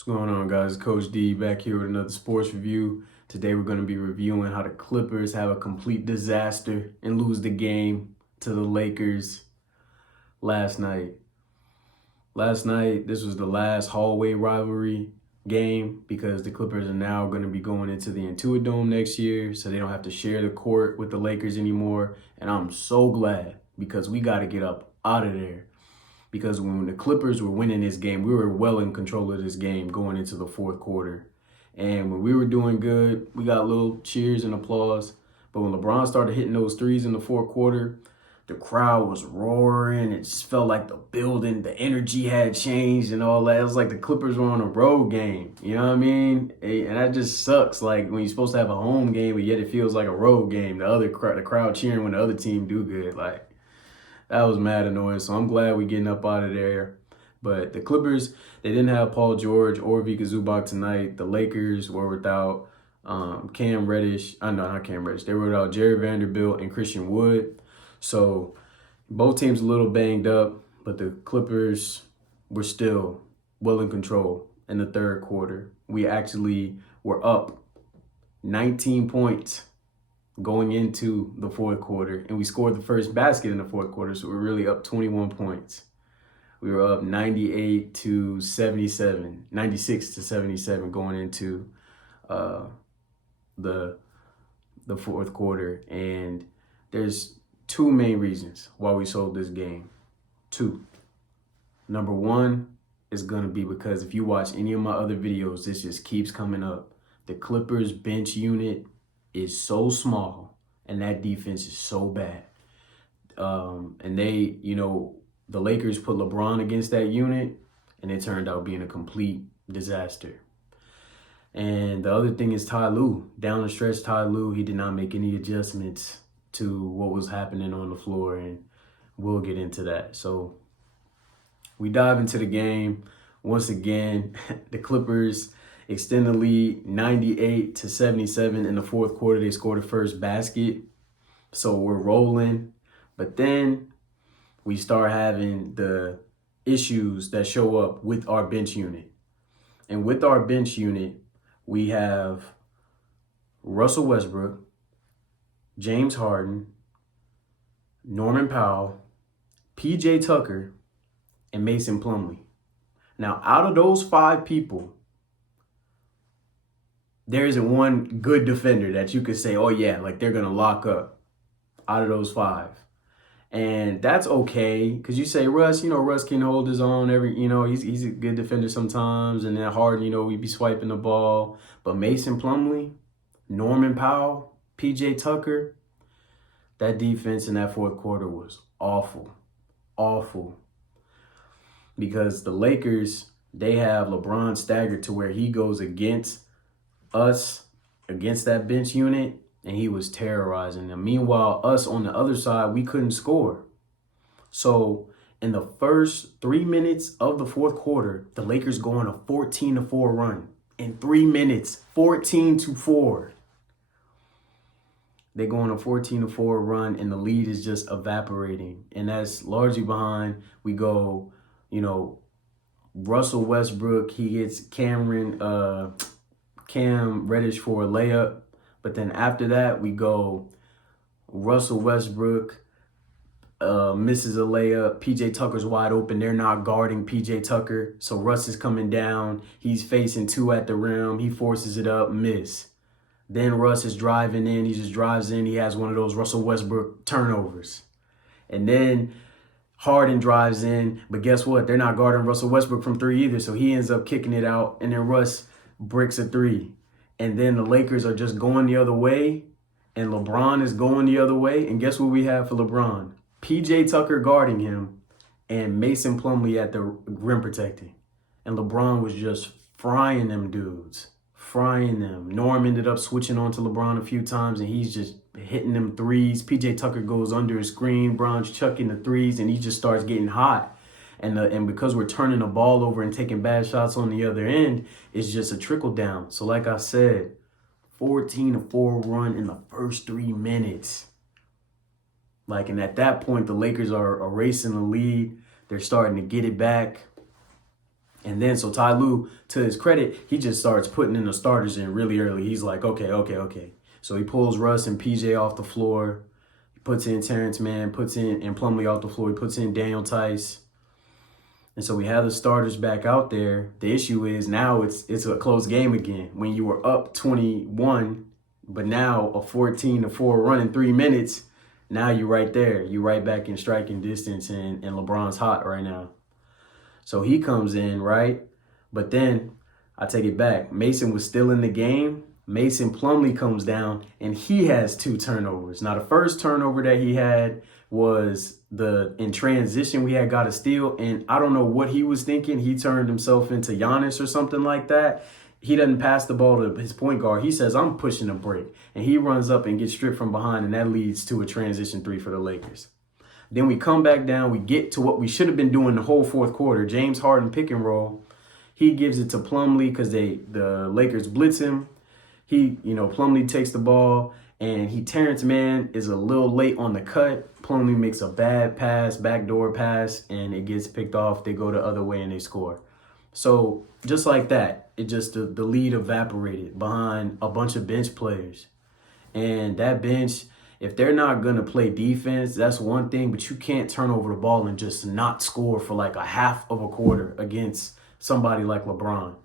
What's going on, guys? Coach D back here with another sports review. Today we're going to be reviewing how the Clippers have a complete disaster and lose the game to the Lakers last night. This was the last hallway rivalry game because the Clippers are now going to be going into the Intuit Dome next year, so they don't have to share the court with the Lakers anymore. And I'm so glad because we got to get up out of there. Because when the Clippers were winning this game, we were well in control of this game going into the fourth quarter. And when we were doing good, we got little cheers and applause. But when LeBron started hitting those threes in the fourth quarter, the crowd was roaring. It just felt like the building, the energy had changed and all that. It was like the Clippers were on a road game. You know what I mean? And that just sucks. Like when you're supposed to have a home game, but yet it feels like a road game. The crowd cheering when the other team do good. Like, that was mad annoying, so I'm glad we're getting up out of there. But the Clippers, they didn't have Paul George or Vika Zubac tonight. The Lakers were without Cam Reddish. No, not Cam Reddish. They were without Jerry Vanderbilt and Christian Wood. So both teams a little banged up, but the Clippers were still well in control in the third quarter. We actually were up 19 points going into the fourth quarter, and we scored the first basket in the fourth quarter, so we're really up 21 points. We were up 96 to 77 going into the fourth quarter. And there's two main reasons why we sold this game. Two. Number one is going to be because if you watch any of my other videos, this just keeps coming up. The Clippers bench unit is so small and that defense is so bad. And they, the Lakers put LeBron against that unit and it turned out being a complete disaster. And the other thing is Ty Lue. Down the stretch, Ty Lue, he did not make any adjustments to what was happening on the floor, and we'll get into that. So we dive into the game. Once again, the Clippers extend the lead 98 to 77 in the fourth quarter. They scored the first basket. So we're rolling. But then we start having the issues that show up with our bench unit. And with our bench unit, we have Russell Westbrook, James Harden, Norman Powell, PJ Tucker, and Mason Plumlee. Now, out of those five people, there isn't one good defender that you could say, oh yeah, like they're going to lock up out of those five. And that's okay, because you say Russ, Russ can hold his own he's a good defender sometimes. And then Harden, we be swiping the ball. But Mason Plumlee, Norman Powell, PJ Tucker, that defense in that fourth quarter was awful. Awful. Because the Lakers, they have LeBron staggered to where he goes against us, against that bench unit, and he was terrorizing them. Meanwhile, us on the other side, we couldn't score. So in the first 3 minutes of the fourth quarter, the Lakers go on a 14-4 run. In 3 minutes, 14-4. They go on a 14-4 run, and the lead is just evaporating. And that's largely behind, we go, Russell Westbrook, he gets Cam Reddish for a layup. But then after that, we go Russell Westbrook misses a layup. PJ Tucker's wide open. They're not guarding PJ Tucker. So Russ is coming down. He's facing two at the rim. He forces it up, miss. Then Russ is driving in. He just drives in. He has one of those Russell Westbrook turnovers. And then Harden drives in. But guess what? They're not guarding Russell Westbrook from three either. So he ends up kicking it out. And then Russ bricks a three. And then the Lakers are just going the other way. And LeBron is going the other way. And guess what we have for LeBron? PJ Tucker guarding him and Mason Plumlee at the rim protecting. And LeBron was just frying them dudes. Frying them. Norm ended up switching on to LeBron a few times, and he's just hitting them threes. PJ Tucker goes under his screen. Bron's chucking the threes, and he just starts getting hot. And because we're turning the ball over and taking bad shots on the other end, it's just a trickle down. So like I said, 14-4 run in the first 3 minutes. And at that point, the Lakers are erasing the lead. They're starting to get it back. And then, so Ty Lue, to his credit, he just starts putting in the starters in really early. He's like, okay. So he pulls Russ and PJ off the floor. He puts in Terrence Mann, puts in and Plumlee off the floor. He puts in Daniel Tice. And so we have the starters back out there. The issue is now it's a close game again. When you were up 21, but now a 14-4 run in 3 minutes, now you're right there. You're right back in striking distance, and LeBron's hot right now. So he comes in, right? But then I take it back. Mason was still in the game. Mason Plumlee comes down, and he has 2 turnovers. Now, the first turnover that he had was in transition. We had got a steal, and I don't know what he was thinking. He turned himself into Giannis or something like that. He doesn't pass the ball to his point guard. He says, I'm pushing a break. And he runs up and gets stripped from behind, and that leads to a transition 3 for the Lakers. Then we come back down. We get to what we should have been doing the whole fourth quarter. James Harden pick and roll. He gives it to Plumlee because the Lakers blitz him. Plumlee takes the ball, and Terrence Mann is a little late on the cut. Plumlee makes a bad pass, backdoor pass, and it gets picked off. They go the other way and they score. So just like that, it just the lead evaporated behind a bunch of bench players. And that bench, if they're not going to play defense, that's one thing, but you can't turn over the ball and just not score for like a half of a quarter against somebody like LeBron,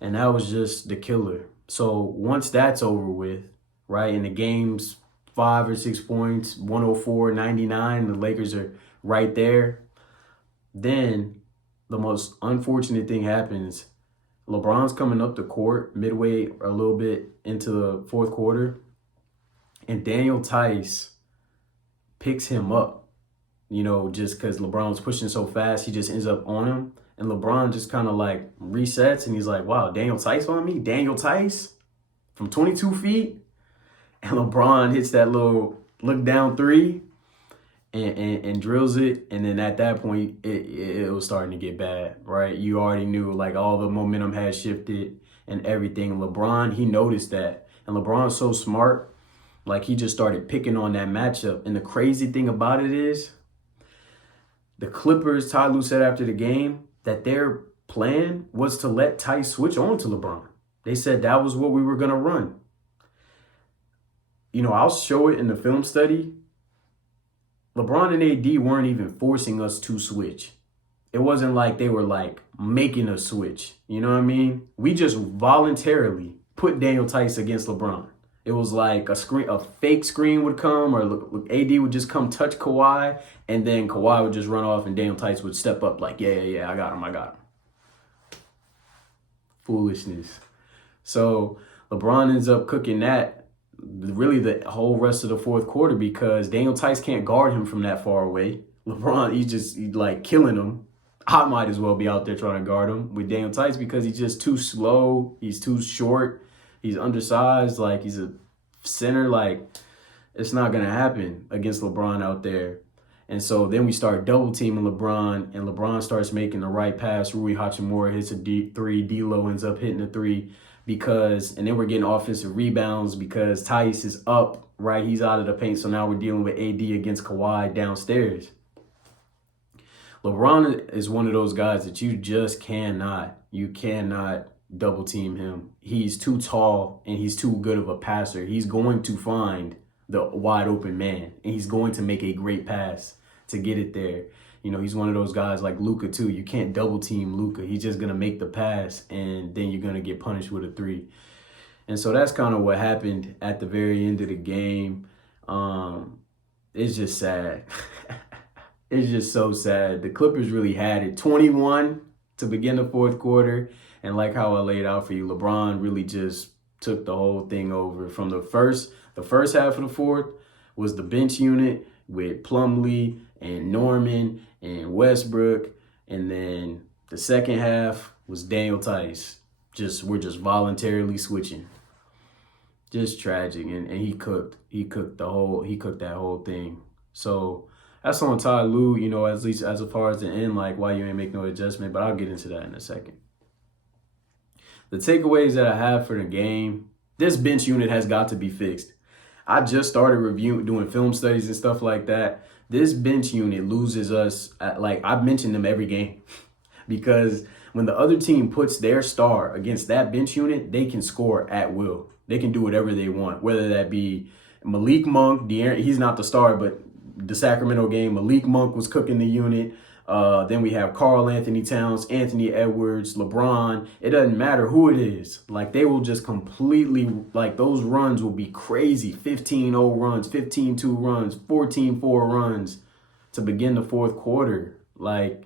And that was just the killer. So once that's over with, right, and the game's 5 or 6 points, 104-99, the Lakers are right there, then the most unfortunate thing happens. LeBron's coming up the court midway a little bit into the fourth quarter, and Daniel Tice picks him up, just because LeBron was pushing so fast, he just ends up on him. And LeBron just kind of like resets, and he's like, wow, Daniel Tice on me? Daniel Tice from 22 feet? And LeBron hits that little look down 3 and drills it. And then at that point, it was starting to get bad, right? You already knew like all the momentum had shifted and everything. LeBron, he noticed that. And LeBron's so smart, like he just started picking on that matchup. And the crazy thing about it is the Clippers, Ty Lue said after the game that their plan was to let Tice switch on to LeBron. They said that was what we were going to run. I'll show it in the film study. LeBron and AD weren't even forcing us to switch. It wasn't like they were like making us switch. You know what I mean? We just voluntarily put Daniel Tice against LeBron. It was like a fake screen would come, or AD would just come touch Kawhi, and then Kawhi would just run off, and Daniel Tice would step up like, yeah, I got him. Foolishness. So LeBron ends up cooking that really the whole rest of the fourth quarter because Daniel Tice can't guard him from that far away. LeBron, he's like killing him. I might as well be out there trying to guard him with Daniel Tice because he's just too slow. He's too short. He's undersized. Like, he's a center. Like, it's not going to happen against LeBron out there. And so then we start double teaming LeBron, and LeBron starts making the right pass. Rui Hachimura hits a three. D'Lo ends up hitting a 3 and then we're getting offensive rebounds because Tice is up, right? He's out of the paint. So now we're dealing with AD against Kawhi downstairs. LeBron is one of those guys that you cannot double team him. He's too tall and he's too good of a passer. He's going to find the wide open man, and he's going to make a great pass to get it there. He's one of those guys like Luka too. You can't double team Luka. He's just going to make the pass, and then you're going to get punished with a 3. And so that's kind of what happened at the very end of the game. It's just sad. It's just so sad. The Clippers really had it. 21 to begin the fourth quarter. And like how I laid out for you, LeBron really just took the whole thing over. From the first half of the fourth was the bench unit with Plumlee and Norman and Westbrook. And then the second half was Daniel Tice. We're just voluntarily switching. Just tragic. And he cooked that whole thing. So that's on Ty Lue, at least as far as the end, like why you ain't make no adjustment, but I'll get into that in a second. The takeaways that I have for the game, this bench unit has got to be fixed. I just started doing film studies and stuff like that. This bench unit loses us, I've mentioned them every game. because when the other team puts their star against that bench unit, they can score at will. They can do whatever they want, whether that be Malik Monk, he's not the star, but the Sacramento game, Malik Monk was cooking the unit. Then we have Karl Anthony Towns, Anthony Edwards, LeBron. It doesn't matter who it is. Like, they will just completely, like, those runs will be crazy. 15-0 runs, 15-2 runs, 14-4 runs to begin the fourth quarter. Like,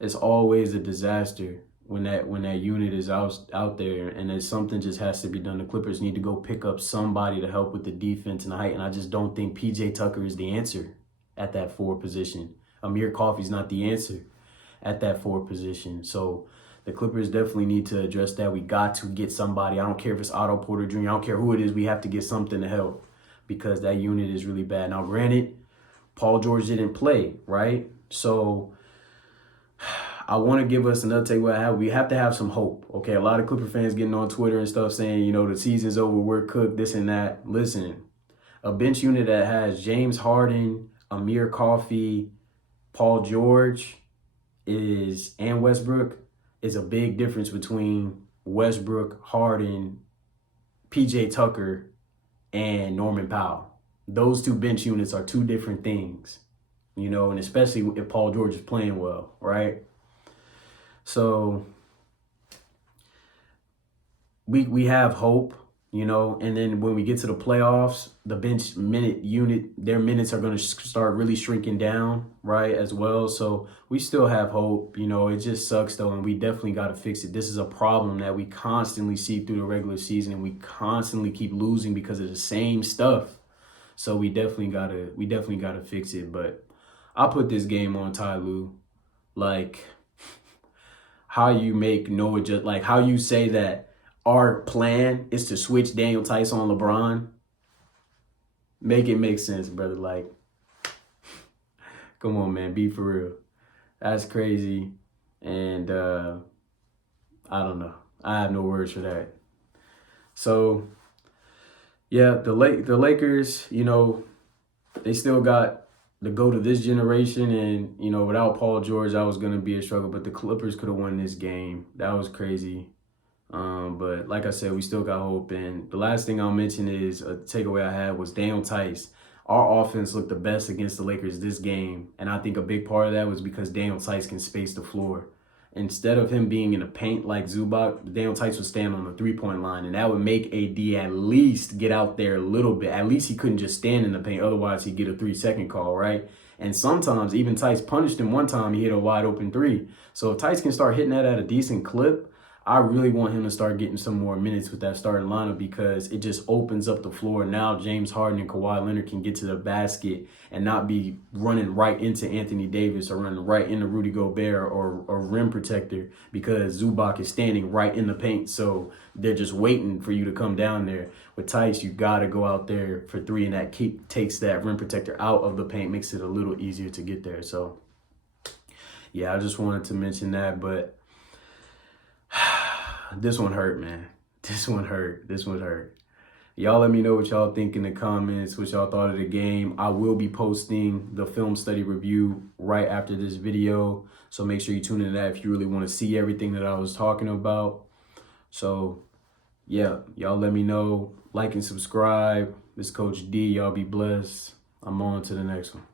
it's always a disaster when that unit is out there, and then something just has to be done. The Clippers need to go pick up somebody to help with the defense and the height, and I just don't think PJ Tucker is the answer at that 4 position. Amir Coffey's not the answer at that 4 position. So the Clippers definitely need to address that. We got to get somebody. I don't care if it's Otto Porter Jr. I don't care who it is. We have to get something to help because that unit is really bad. Now, granted, Paul George didn't play, right? So I want to give us another takeaway. We have to have some hope, okay? A lot of Clipper fans getting on Twitter and stuff saying, you know, the season's over, we're cooked, this and that. Listen, a bench unit that has James Harden, Amir Coffey, Paul George and Westbrook is a big difference between Westbrook, Harden, PJ Tucker, and Norman Powell. Those 2 bench units are 2 different things, you know, and especially if Paul George is playing well, right? So we have hope, you know, and then when we get to the playoffs, the bench minute unit, their minutes are going to start really shrinking down, right, as well. So we still have hope, you know. It just sucks, though, and we definitely got to fix it. This is a problem that we constantly see through the regular season, and we constantly keep losing because of the same stuff. So we definitely gotta fix it. But I'll put this game on Ty Lue. Like, how you make no adjust, like how you say that our plan is to switch Daniel Theis on LeBron. Make it make sense, brother. Like, come on, man, be for real. That's crazy. And I don't know. I have no words for that. So yeah, the Lakers, you know, they still got the GOAT of this generation, and, you know, without Paul George, that was going to be a struggle, but the Clippers could have won this game. That was crazy. But like I said, we still got hope. And the last thing I'll mention is a takeaway I had was Daniel Theis. Our offense looked the best against the Lakers this game, and I think a big part of that was because Daniel Theis can space the floor. Instead of him being in the paint like Zubac, Daniel Theis would stand on the 3-point line, and that would make AD at least get out there a little bit. At least he couldn't just stand in the paint. Otherwise, he'd get a 3-second call, right? And sometimes, even Theis punished him one time, he hit a wide-open 3. So if Theis can start hitting that at a decent clip, I really want him to start getting some more minutes with that starting lineup because it just opens up the floor. Now James Harden and Kawhi Leonard can get to the basket and not be running right into Anthony Davis or running right into Rudy Gobert or rim protector because Zubac is standing right in the paint. So they're just waiting for you to come down there. With Theis, you got to go out there for 3, and that takes that rim protector out of the paint, makes it a little easier to get there. So, yeah, I just wanted to mention that, but this one hurt, man. This one hurt. Y'all let me know what y'all think in the comments, what y'all thought of the game. I will be posting the film study review right after this video. So make sure you tune into that if you really want to see everything that I was talking about. So, yeah, y'all let me know. Like and subscribe. This is Coach D. Y'all be blessed. I'm on to the next one.